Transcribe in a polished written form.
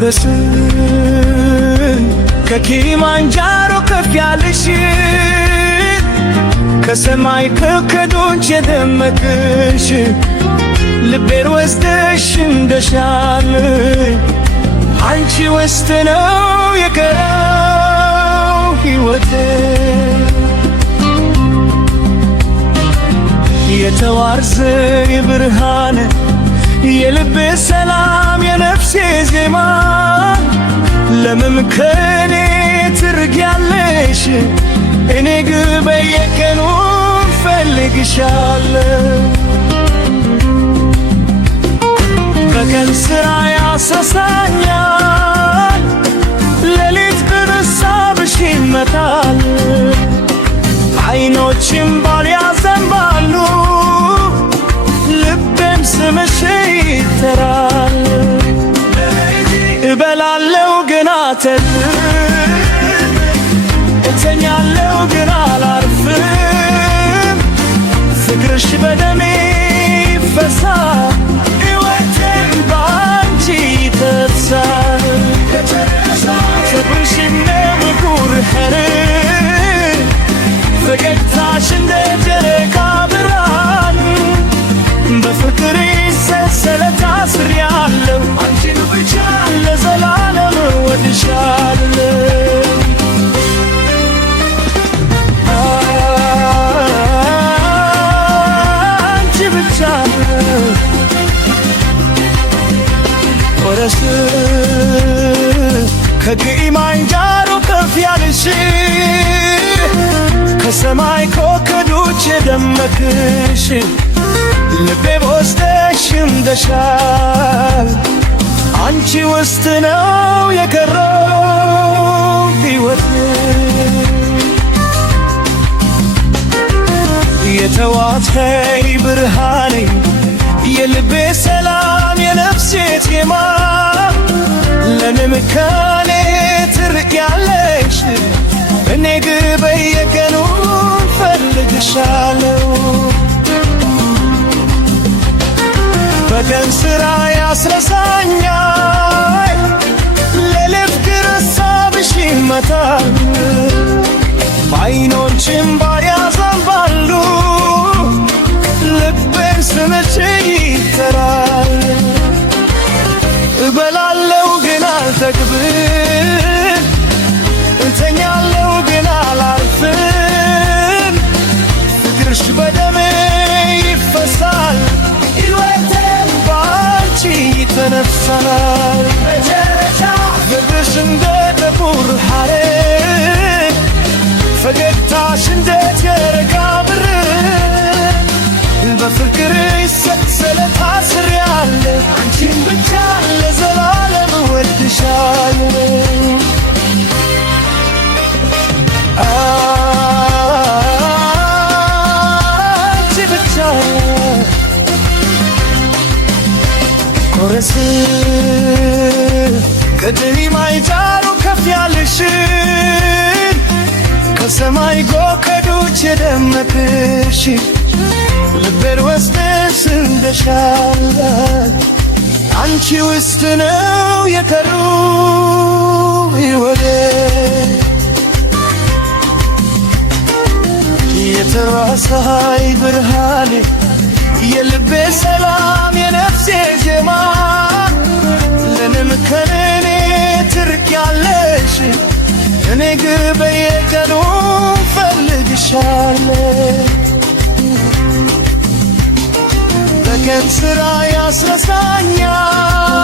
ኮረስን ከኪሊማንጃሮ ከፍ ያልሽ ከሰማይ ኮከቦች የደመቅሽ ልቤን ወስደሽ እንደሻል አንቺ ውስጥ ነው የቀረው ሕይወቴ የተዋርዘ ብርሃን የልቤ ሰላም የነፍሴ ዜማ ለመምከኔ ትርጊያለሽ እኔ ግን በየቀኑ ፈልግሻለሁ በቀን ስራ ያስረሳኛል ሌሊት በሀሳብሽ ይመታል አይኖችም ባል ያዘንባሉ ልቤም ስምሽ ይጠራል እበላለሁ ግን አልተኛም እተኛለሁ ግን አላርፍም ፍቅርሽ በደሜ ይፈሳል ሕይወቴም ባንቺ ይተርሳል ፍቅርሽ እንደ ብርሃን ፈገግታሽ እንደ ጨረቃ ብርሃን በፍቅር ሰንሰለት ታስሬያለሁ አንቺን ብቻ ለዘላለም እወድሻለሁ አንቺ ብቻ ኮረስ ከኪሊማንጃሮ ከፍ ያልሽ ከሰማይ ኮከቦች የደመቅሽ ልቤ በውስጥሽ እንደሻል አንቺ ውስጥ ነው የቀረው ሕይወቴ የተዋትከኝ ብርሃኔ የልቤ ሰላም የነፍሴ ዜማ ለመምከኔ ትርቂያለሽ እኔ ግን በየቀኑ ፈልግሻለሁ በቀን ስራ ያስረሳኛል ሌሊት ግን ሀሳብሽ ይመታል አይኖችም ባል ያዘንባሉ ልቤን ስምሽ ይጠራል እበላለሁ ግን አልጠግብም እተኛለሁ ግን አላርፍም ፍቅርሽ በደሜ ይፈሳል ሕይወቴም ባንቺ ይተነፍሳል ፍቅርሽ እንደ ብርሃን ፈገግታሽ እንደ ጨረቃ ብርሃን በፍቅር ሰንሰለት ታስሬያለሁ አንቺን ብቻ ለዘላለም እወድሻለሁ አንቺ ብቻ ኮረስ ከኪሊማንጃሮ ከፍ ያልሽ ከሰማይ ኮከቦች የደመቅሽ ልቤን ወስደሽ እንደሻል አንቺ ውስጥ ነው የቀረው ሕይወቴ የተራሳይ ብርሃኔ የልቤ ሰላም የነፍሴ ዜማ ለመምከኔ ትርቂያለሽ እኔ ግን በየቀኑ ፈልግሻለሁ በቀን ስራ ያስረሳኛል